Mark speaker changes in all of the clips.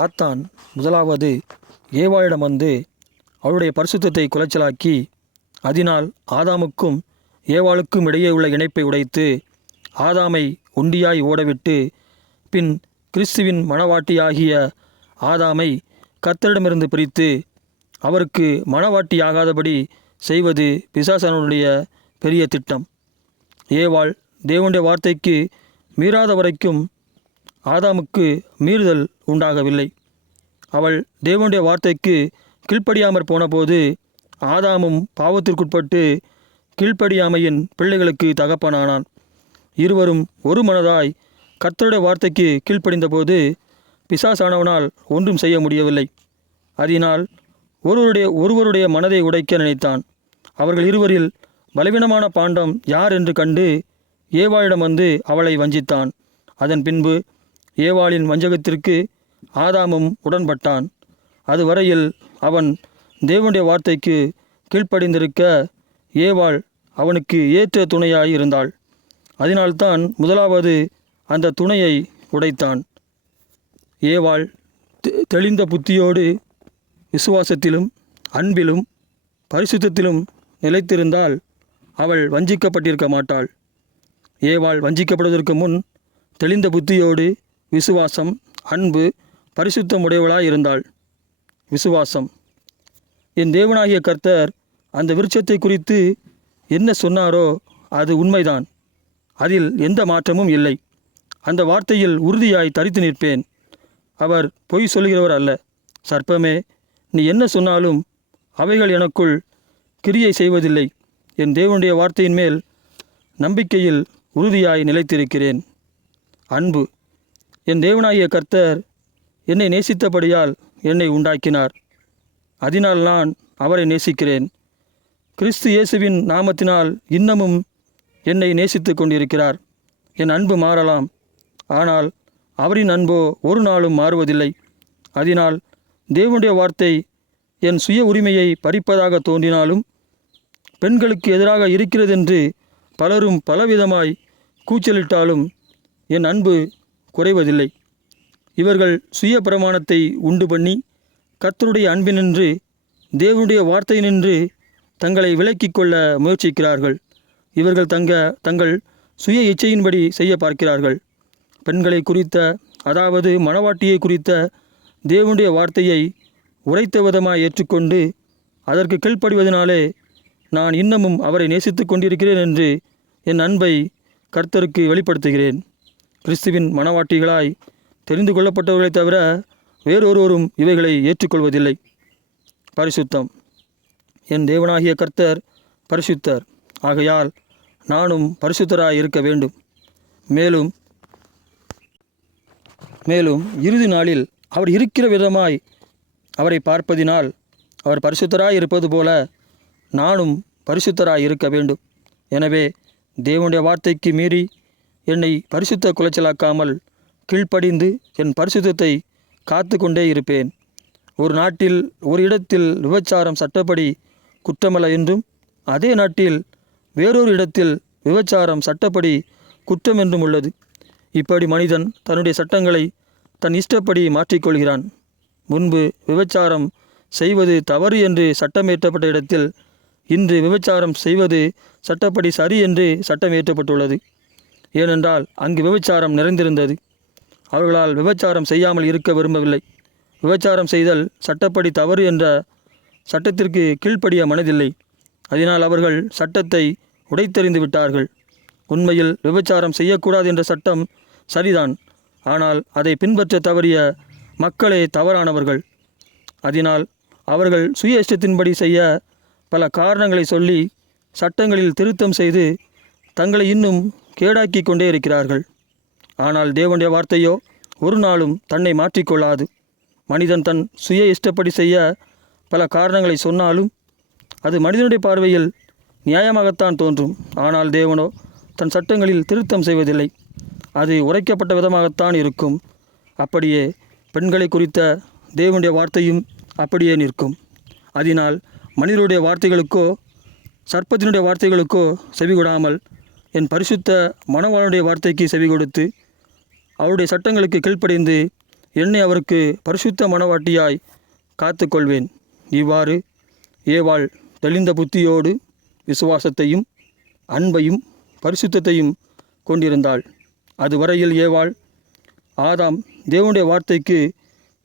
Speaker 1: சாத்தான் முதலாவது ஏவாளிடம் வந்து அவளுடைய பரிசுத்தத்தை குலைச்சலாக்கி அதனால் ஆதாமுக்கும் ஏவாளுக்கும் இடையே உள்ள இணைப்பை உடைத்து ஆதாமை ஒண்டியாய் ஓடவிட்டு பின் கிறிஸ்துவின் மணவாட்டியாகிய ஆதாமை கர்த்தரிடமிருந்து பிரித்து அவருக்கு மணவாட்டியாகாதபடி செய்வது பிசாசனுடைய பெரிய திட்டம். ஏவாள் தேவனுடைய வார்த்தைக்கு மீறாத வரைக்கும் ஆதாமுக்கு மீறுதல் உண்டாகவில்லை. அவள் தேவனுடைய வார்த்தைக்கு கீழ்ப்படியாமற் போனபோது ஆதாமும் பாவத்திற்குட்பட்டு கீழ்ப்படியாமையின் பிள்ளைகளுக்கு தகப்பனானான். இருவரும் ஒரு மனதாய் கர்த்தருடைய வார்த்தைக்கு கீழ்ப்படிந்தபோது பிசாசானவனால் ஒன்றும் செய்ய முடியவில்லை. அதனால் ஒருவருடைய ஒருவருடைய மனதை உடைக்க நினைத்தான். அவர்கள் இருவரில் பலவீனமான பாண்டம் யார் என்று கண்டு ஏவாளிடம் வந்து அவளை வஞ்சித்தான். அதன் பின்பு ஏவாளின் வஞ்சகத்திற்கு ஆதாமும் உடன்பட்டான். அதுவரையில் அவன் தேவனுடைய வார்த்தைக்கு கீழ்ப்படிந்திருக்க ஏவாள் அவனுக்கு ஏற்ற துணையாய் இருந்தாள் அதனால்தான் முதலாவது அந்த துணையை உடைத்தான். ஏவாள் தெ- தெளிந்த புத்தியோடு விசுவாசத்திலும் அன்பிலும் பரிசுத்தத்திலும் நிலைத்திருந்தால் அவள் வஞ்சிக்கப்பட்டிருக்க மாட்டாள். ஏவாள் வஞ்சிக்கப்படுவதற்கு முன் தெளிந்த புத்தியோடு விசுவாசம் அன்பு பரிசுத்தமுடையவளாய் இருந்தாள். விசுவாசம். என் தேவனாகிய கர்த்தர் அந்த விருட்சத்தை குறித்து என்ன சொன்னாரோ அது உண்மைதான். அதில் எந்த மாற்றமும் இல்லை. அந்த வார்த்தையில் உறுதியாய் தரித்து நிற்பேன். அவர் பொய் சொல்கிறவர் அல்ல. சர்ப்பமே நீ என்ன சொன்னாலும் அவைகள் எனக்குள் கிரியை செய்வதில்லை. என் தேவனுடைய வார்த்தையின் மேல் நம்பிக்கையில் உறுதியாய் நிலைத்திருக்கிறேன். அன்பு. என் தேவனாகிய கர்த்தர் என்னை நேசித்தபடியால் என்னை உண்டாக்கினார். அதனால் நான் அவரை நேசிக்கிறேன். கிறிஸ்து இயேசுவின் நாமத்தினால் இன்னமும் என்னை நேசித்து கொண்டிருக்கிறார். என் அன்பு மாறலாம். ஆனால் அவரின் அன்போ ஒரு நாளும் மாறுவதில்லை. அதனால் தேவனுடைய வார்த்தை என் சுய உரிமையை பறிப்பதாக தோன்றினாலும் பெண்களுக்கு எதிராக இருக்கிறதென்று பலரும் பலவிதமாய் கூச்சலிட்டாலும் என் அன்பு குறைவதில்லை. இவர்கள் சுய பிரமாணத்தை உண்டு பண்ணி கர்த்தருடைய அன்பினின்று தேவனுடைய வார்த்தையினின்று தங்களை விலக்கிக் கொள்ள முயற்சிக்கிறார்கள். இவர்கள் தங்க தங்கள் சுய இச்சையின்படி செய்ய பார்க்கிறார்கள். பெண்களை குறித்த அதாவது மணவாட்டியை குறித்த தேவனுடைய வார்த்தையை உரைத்த விதமாய் ஏற்றுக்கொண்டு அதற்கு கீழ்ப்படுவதனாலே நான் இன்னமும் அவரை நேசித்து கொண்டிருக்கிறேன் என்று என் அன்பை கர்த்தருக்கு வெளிப்படுத்துகிறேன். கிறிஸ்துவின் மனவாட்டிகளாய் தெரிந்து கொள்ளப்பட்டவர்களைத் தவிர வேறொருவரும் இவைகளை ஏற்றுக்கொள்வதில்லை. பரிசுத்தம். என் தேவனாகிய கர்த்தர் பரிசுத்தர். ஆகையால் நானும் பரிசுத்தராய் இருக்க வேண்டும். மேலும் மேலும் இறுதி நாளில் அவர் இருக்கிற விதமாய் அவரை பார்ப்பதினால் அவர் பரிசுத்தராய் இருப்பது போல நானும் பரிசுத்தராய் இருக்க வேண்டும். எனவே தேவனுடைய வார்த்தைக்கு மீறி என்னை பரிசுத்த குலைச்சலாக்காமல் கீழ்ப்படிந்து என் பரிசுத்தத்தை காத்து கொண்டே இருப்பேன். ஒரு நாட்டில் ஒரு இடத்தில் விபச்சாரம் சட்டப்படி குற்றமல்ல என்றும் அதே நாட்டில் வேறொரு இடத்தில் விபச்சாரம் சட்டப்படி குற்றம் என்றும் உள்ளது. இப்படி மனிதன் தன்னுடைய சட்டங்களை தன் இஷ்டப்படி மாற்றிக்கொள்கிறான். முன்பு விபச்சாரம் செய்வது தவறு என்று சட்டமேற்றப்பட்ட இடத்தில் இன்று விபச்சாரம் செய்வது சட்டப்படி சரி என்று சட்டமேற்றப்பட்டுள்ளது. ஏனென்றால் அங்கு விபச்சாரம் நிறைந்திருந்தது. அவர்களால் விபச்சாரம் செய்யாமல் இருக்க விரும்பவில்லை. விபச்சாரம் செய்தல் சட்டப்படி தவறு என்ற சட்டத்திற்கு கீழ்ப்படிய மனதில்லை. அதனால் அவர்கள் சட்டத்தை உடைத்தெறிந்து விட்டார்கள். உண்மையில் விபச்சாரம் செய்யக்கூடாது என்ற சட்டம் சரிதான். ஆனால் அதை பின்பற்ற தவறிய மக்களே தவறானவர்கள். அதனால் அவர்கள் சுய இஷ்டத்தின்படி செய்ய பல காரணங்களை சொல்லி சட்டங்களில் திருத்தம் செய்து தங்களை இன்னும் கேடாக்கி கொண்டே இருக்கிறார்கள். ஆனால் தேவனுடைய வார்த்தையோ ஒரு நாளும் தன்னை மாற்றிக்கொள்ளாது. மனிதன் தன் சுய இஷ்டப்படி செய்ய பல காரணங்களை சொன்னாலும் அது மனிதனுடைய பார்வையில் நியாயமாகத்தான் தோன்றும். ஆனால் தேவனோ தன் சட்டங்களில் திருத்தம் செய்வதில்லை. அது உரைக்கப்பட்ட விதமாகத்தான் இருக்கும். அப்படியே பெண்களை குறித்த தேவனுடைய வார்த்தையும் அப்படியே நிற்கும். அதனால் மனிதனுடைய வார்த்தைகளுக்கோ சர்ப்பத்தினுடைய வார்த்தைகளுக்கோ செவிகொடாமல் என் பரிசுத்த மணவாளனுடைய வார்த்தைக்கு செவி கொடுத்து அவருடைய சட்டங்களுக்கு கீழ்ப்படிந்து என்னை அவருக்கு பரிசுத்த மனவாட்டியாய் காத்துக்கொள்வேன். இவ்வாறு ஏவாள் தெளிந்த புத்தியோடு விசுவாசத்தையும் அன்பையும் பரிசுத்தத்தையும் கொண்டிருந்தாள். அதுவரையில் ஏவாள் ஆதாம் தேவனுடைய வார்த்தைக்கு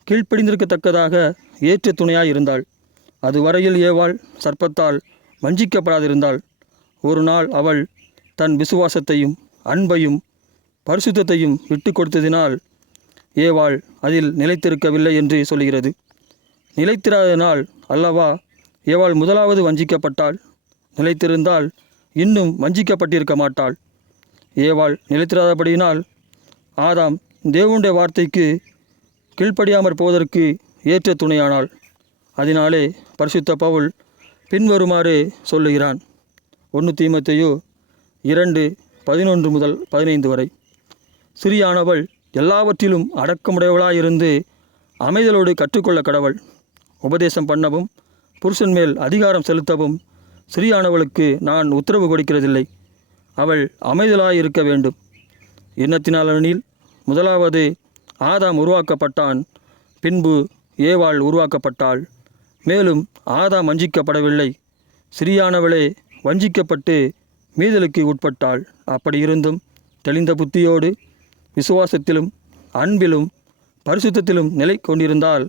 Speaker 1: கீழ்ப்படிந்திருக்கத்தக்கதாக ஏற்ற துணையாய் இருந்தாள். அதுவரையில் ஏவாள் சர்ப்பத்தால் வஞ்சிக்கப்படாதிருந்தாள். ஒரு நாள் அவள் தன் விசுவாசத்தையும் அன்பையும் பரிசுத்தத்தையும் விட்டு கொடுத்ததினால் ஏவாள் அதில் நிலைத்திருக்கவில்லை என்று சொல்கிறது நிலைத்திராதனால் அல்லவா ஏவாள் முதலாவது வஞ்சிக்கப்பட்டாள்? நிலைத்திருந்தால் இன்னும் வஞ்சிக்கப்பட்டிருக்க மாட்டாள். ஏவாள் நிலைத்திராதபடியினால் ஆதாம் தேவனுடைய வார்த்தைக்கு கீழ்ப்படியாமற் போவதற்கு ஏற்ற துணையானாள். அதனாலே பரிசுத்த பவுல் பின்வருமாறு சொல்லுகிறான். ஒன்று தீமத்தையோ இரண்டு பதினொன்று முதல் பதினைந்து வரை. சிறியானவள் எல்லாவற்றிலும் அடக்கமுடையவளாயிருந்து அமைதலோடு கற்றுக்கொள்ள கடவள். உபதேசம் பண்ணவும் புருஷன் மேல் அதிகாரம் செலுத்தவும் சிறியானவளுக்கு நான் உத்தரவு கொடுக்கிறதில்லை. அவள் அமைதலாயிருக்க வேண்டும். எண்ணத்தினாலெனில் முதலாவது ஆதாம் உருவாக்கப்பட்டான் பின்பு ஏவாள் உருவாக்கப்பட்டாள். மேலும் ஆதாம் வஞ்சிக்கப்படவில்லை. சிறியானவளே வஞ்சிக்கப்பட்டு மீதலுக்கு உட்பட்டாள் அப்படி இருந்தும் தெளிந்த புத்தியோடு விசுவாசத்திலும் அன்பிலும் பரிசுத்தத்திலும் நிலை கொண்டிருந்தால்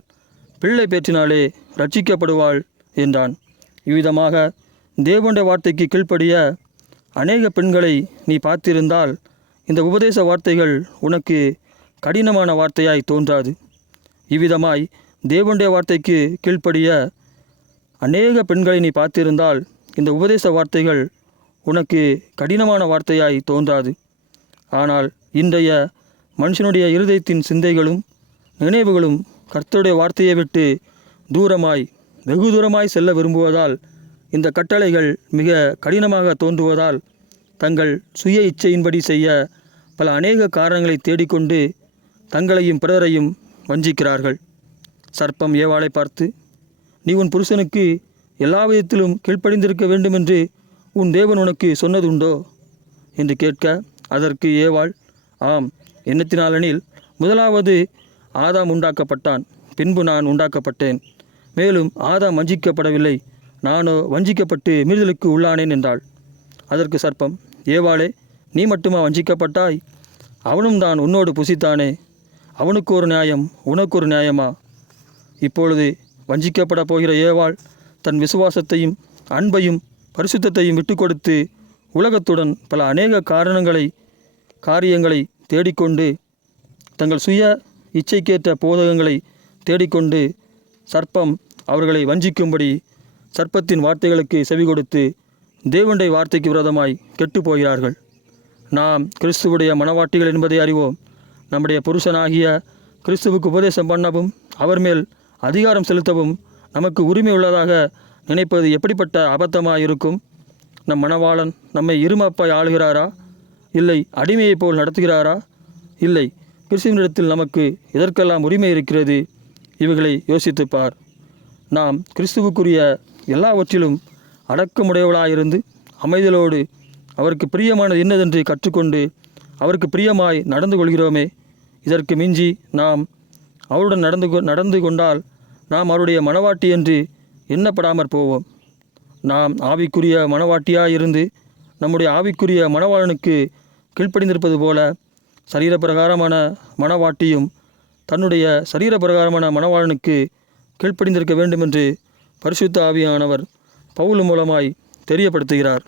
Speaker 1: பிள்ளை பேற்றினாலே ரட்சிக்கப்படுவாள் என்றான். இவ்விதமாக தேவனுடைய வார்த்தைக்கு கீழ்ப்படிய அநேக பெண்களை நீ பார்த்திருந்தால் இந்த உபதேச வார்த்தைகள் உனக்கு கடினமான வார்த்தையாய் தோன்றாது. இவ்விதமாய் தேவனுடைய வார்த்தைக்கு கீழ்ப்படிய அநேக பெண்களை நீ பார்த்திருந்தால் இந்த உபதேச வார்த்தைகள் உனக்கு கடினமான வார்த்தையாய் தோன்றாது. ஆனால் இன்றைய மனுஷனுடைய இருதயத்தின் சிந்தைகளும் நினைவுகளும் கர்த்தருடைய வார்த்தையை விட்டு தூரமாய் வெகு தூரமாய் செல்ல விரும்புவதால் இந்த கட்டளைகள் மிக கடினமாக தோன்றுவதால் தங்கள் சுய இச்சையின்படி செய்ய பல அநேக காரணங்களை தேடிக்கொண்டு தங்களையும் பிறரையும் வஞ்சிக்கிறார்கள். சர்ப்பம் ஏவாளை பார்த்து நீ உன் புருஷனுக்கு எல்லா விதத்திலும் கீழ்ப்படிந்திருக்க வேண்டுமென்று உன் தேவன் உனக்கு சொன்னதுண்டோ? என்று கேட்க அதற்கு ஏவாள் ஆம் எண்ணத்தினாலெனில் முதலாவது ஆதாம் உண்டாக்கப்பட்டான் பின்பு நான் உண்டாக்கப்பட்டேன். மேலும் ஆதாம் வஞ்சிக்கப்படவில்லை நானோ வஞ்சிக்கப்பட்டு மீறுதலுக்கு உள்ளானேன் என்றாள். அதற்கு சர்ப்பம் ஏவாளே நீ மட்டுமா வஞ்சிக்கப்பட்டாய்? அவனும் தான் உன்னோடு புசித்தானே. அவனுக்கு ஒரு நியாயம் உனக்கு ஒரு நியாயமா? இப்பொழுது வஞ்சிக்கப்பட போகிற ஏவாள் தன் விசுவாசத்தையும் அன்பையும் பரிசுத்தத்தையும் விட்டு கொடுத்து உலகத்துடன் பல அநேக காரணங்களை காரியங்களை தேடிக்கொண்டு தங்கள் சுய இச்சைக்கேற்ற போதகங்களை தேடிக்கொண்டு சர்ப்பம் அவர்களை வஞ்சிக்கும்படி சர்ப்பத்தின் வார்த்தைகளுக்கு செவி கொடுத்து தேவனுடைய வார்த்தைக்கு விரோதமாய் கெட்டுப் போகிறார்கள் நாம் கிறிஸ்துவுடைய மனவாட்டிகள் என்பதை அறிவோம். நம்முடைய புருஷனாகிய கிறிஸ்துவுக்கு உபதேசம் பண்ணவும் அவர் மேல் அதிகாரம் செலுத்தவும் நமக்கு உரிமை உள்ளதாக நினைப்பது எப்படிப்பட்ட அபத்தமாக இருக்கும் நம் மணவாளன் நம்மை இருமப்பாய் ஆளுகிறாரா? இல்லை அடிமையைப் போல் நடத்துகிறாரா? இல்லை கிறிஸ்துவனிடத்தில் நமக்கு எதற்கெல்லாம் உரிமை இருக்கிறது? இவைகளை யோசித்துப்பார் நாம் கிறிஸ்துவுக்குரிய எல்லாவற்றிலும் அடக்கமுடையவளாயிருந்து அமைதலோடு அவருக்கு பிரியமானது என்னதென்று கற்றுக்கொண்டு அவருக்கு பிரியமாய் நடந்து கொள்கிறோமே. இதற்கு மிஞ்சி நாம் அவருடன் நடந்து கொ- நடந்து கொண்டால் நாம் அவருடைய மனவாட்டி என்று எண்ணப்படாமற் போவோம். நாம் ஆவிக்குரிய மனவாட்டியாக இருந்து நம்முடைய ஆவிக்குரிய மனவாளனுக்கு கீழ்ப்படிந்திருப்பது போல சரீரப்பிரகாரமான மனவாட்டியும் தன்னுடைய சரீரப்பிரகாரமான மனவாளனுக்கு கீழ்ப்படிந்திருக்க வேண்டுமென்று பரிசுத்த ஆவியானவர் பவுல் மூலமாய் தெரியப்படுத்துகிறார்.